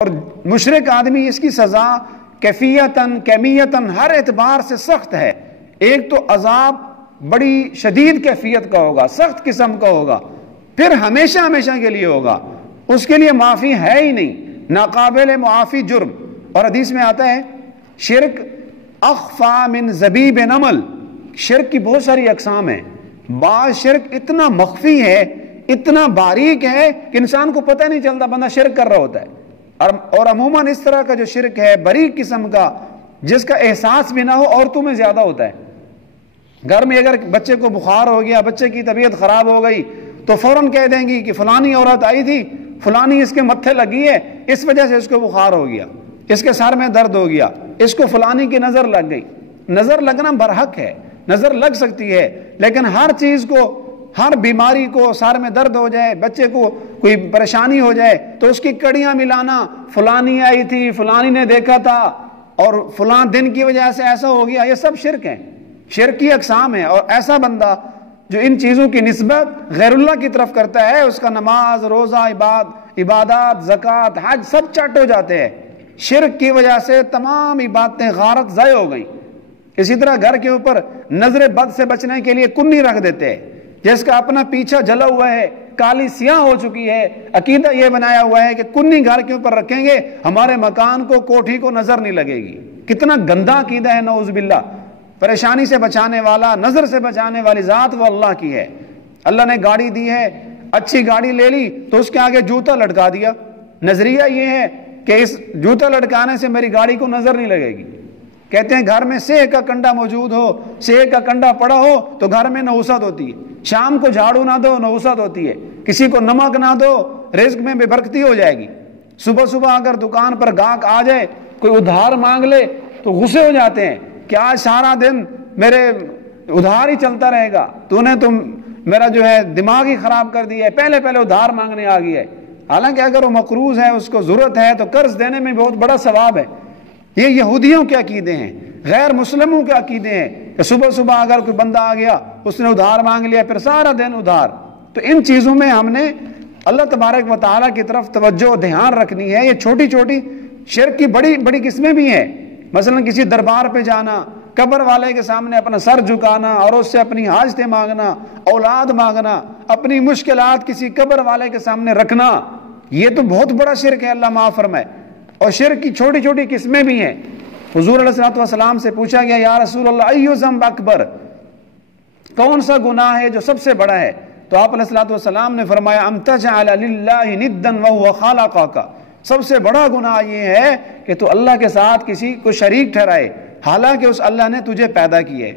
اور مشرک آدمی اس کی سزا کیفیتاً کیمیتاً ہر اعتبار سے سخت ہے. ایک تو عذاب بڑی شدید کیفیت کا ہوگا، سخت قسم کا ہوگا، پھر ہمیشہ ہمیشہ کے لیے ہوگا، اس کے لیے معافی ہے ہی نہیں، ناقابل معافی جرم. اور حدیث میں آتا ہے شرک اخفا من زبیب نمل. شرک کی بہت ساری اقسام ہیں. بعض شرک اتنا مخفی ہے، اتنا باریک ہے کہ انسان کو پتہ نہیں چلتا، بندہ شرک کر رہا ہوتا ہے. اور عموماً اس طرح کا جو شرک ہے باریک قسم کا، جس کا احساس بھی نہ ہو، عورتوں میں زیادہ ہوتا ہے. گھر میں اگر بچے کو بخار ہو گیا، بچے کی طبیعت خراب ہو گئی، تو فوراً کہہ دیں گی کہ فلانی عورت آئی تھی، فلانی اس کے متھے لگی ہے، اس وجہ سے اس کو بخار ہو گیا، اس کے سر میں درد ہو گیا، اس کو فلانی کی نظر لگ گئی. نظر لگنا برحق ہے، نظر لگ سکتی ہے، لیکن ہر چیز کو، ہر بیماری کو، سر میں درد ہو جائے، بچے کو کوئی پریشانی ہو جائے تو اس کی کڑیاں ملانا، فلانی آئی تھی، فلانی نے دیکھا تھا، اور فلاں دن کی وجہ سے ایسا ہو گیا، یہ سب شرک ہے، شرک کی اقسام ہے. اور ایسا بندہ جو ان چیزوں کی نسبت غیر اللہ کی طرف کرتا ہے، اس کا نماز، روزہ، عبادات، زکوٰۃ، حج سب چٹ ہو جاتے ہیں. شرک کی وجہ سے تمام عبادتیں غارت ضائع ہو گئیں. اسی طرح گھر کے اوپر نظر بد سے بچنے کے لیے کنی رکھ دیتے ہیں، جس کا اپنا پیچھا جلا ہوا ہے، کالی سیاہ ہو چکی ہے، عقیدہ یہ بنایا ہوا ہے کہ کنی گھر کے اوپر رکھیں گے ہمارے مکان کو، کوٹھی کو نظر نہیں لگے گی. کتنا گندا عقیدہ ہے، نعوذ باللہ. پریشانی سے بچانے والا، نظر سے بچانے والی ذات وہ اللہ کی ہے. اللہ نے گاڑی دی ہے، اچھی گاڑی لے لی تو اس کے آگے جوتا لٹکا دیا. نظریہ یہ ہے کہ اس جوتا لٹکانے سے میری گاڑی کو نظر نہیں لگے گی. کہتے ہیں گھر میں سیہ کا کنڈا موجود ہو، سیہ کا کنڈا پڑا ہو تو گھر میں نحوست ہوتی ہے. شام کو جھاڑو نہ دو، نحوست ہوتی ہے. کسی کو نمک نہ دو، رزق میں بے برکتی ہو جائے گی. صبح صبح اگر دکان پر گاہک آ جائے، کوئی ادھار مانگ لے تو غصے ہو جاتے ہیں کہ آج سارا دن میرے ادھار ہی چلتا رہے گا، تو نے تم میرا جو ہے دماغ ہی خراب کر دیا ہے، پہلے ادھار مانگنے آ گیا ہے. حالانکہ اگر وہ مقروض ہے، اس کو ضرورت ہے، تو قرض دینے میں بہت بڑا ثواب ہے. یہ یہودیوں کے عقیدے ہیں، غیر مسلموں کے عقیدے ہیں کہ صبح صبح اگر کوئی بندہ آ گیا، اس نے ادھار مانگ لیا، پھر سارا دن ادھار. تو ان چیزوں میں ہم نے اللہ تبارک و تعالیٰ کی طرف توجہ دھیان رکھنی ہے. یہ چھوٹی چھوٹی شرک کی بڑی بڑی قسمیں بھی ہیں. مثلا کسی دربار پہ جانا، قبر والے کے سامنے اپنا سر جھکانا اور اس سے اپنی حاجتیں مانگنا، اولاد مانگنا، اپنی مشکلات کسی قبر والے کے سامنے رکھنا، یہ تو بہت بڑا شرک ہے، اللہ معاف فرمائے. اور شرک کی چھوٹی چھوٹی قسمیں بھی ہیں. حضور علیہ الصلوۃ والسلام سے پوچھا گیا، یا رسول اللہ ای ذنب اکبر، کون سا گناہ ہے جو سب سے بڑا ہے؟ تو آپ علیہ الصلوۃ والسلام نے فرمایا ان تجعل للہ ندا وهو خلقک. سب سے بڑا گناہ یہ ہے کہ تو اللہ کے ساتھ کسی کو شریک ٹھہرائے، حالانکہ اس اللہ نے تجھے پیدا کی ہے.